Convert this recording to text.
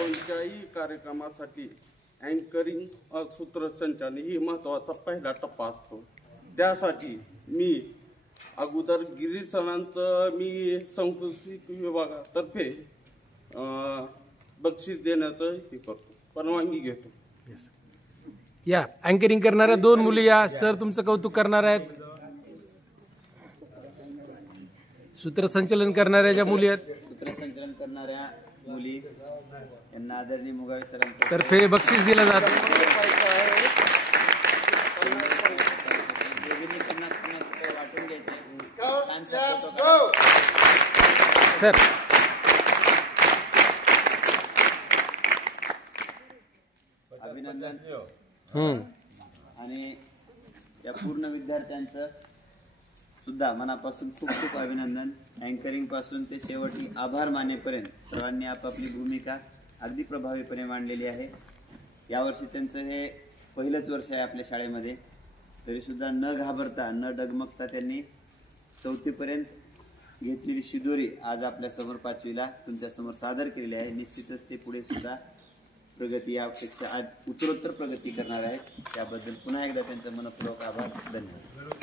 कोणत्याही कार्यक्रमासाठी अँकरिंग सूत्रसंचालन ही महत्त्वाचा पहिला टप्पा असतो। त्यासाठी मी अगोदर गिरीश सरांचं मी सांस्कृतिक विभागातर्फे बक्षीस देण्याचं हे करतो, परवानगी घेतो। या अँकरिंग करणाऱ्या 2 मुली या सर तुमचं कौतुक करणार आहेत। सूत्रसंचालन करणाऱ्या ज्या मुली आहेत, सूत्रसंचालन करणाऱ्या मुली यांना आदरणीय मुगावे सरांच्या तर्फे बक्षीस दिलं जातं। वाटून घ्यायचे सर अभिनंदन आणि या पूर्ण विद्यार्थ्यांचं सुद्धा मनापासून खूप खूप अभिनंदन। अँकरिंग पासून ते शेवटी आभार मानेपर्यंत सर्वांनी आपापली भूमिका अगदी प्रभावीपणे मांडलेली आहे। यावर्षी त्यांचं हे पहिलंच वर्ष आहे आपल्या शाळेमध्ये, तरी सुद्धा न घाबरता न डगमगता त्यांनी 4थी पर्यंत घेतलेली शिदोरी आज आपल्या समोर 5वीला तुमच्या समोर सादर केलेली आहे। निश्चितच ते पुढे सुद्धा प्रगती यापेक्षा उत्तरोत्तर प्रगती करणार आहेत। त्याबद्दल पुन्हा एकदा त्यांचा मनपूर्वक आभार, धन्यवाद।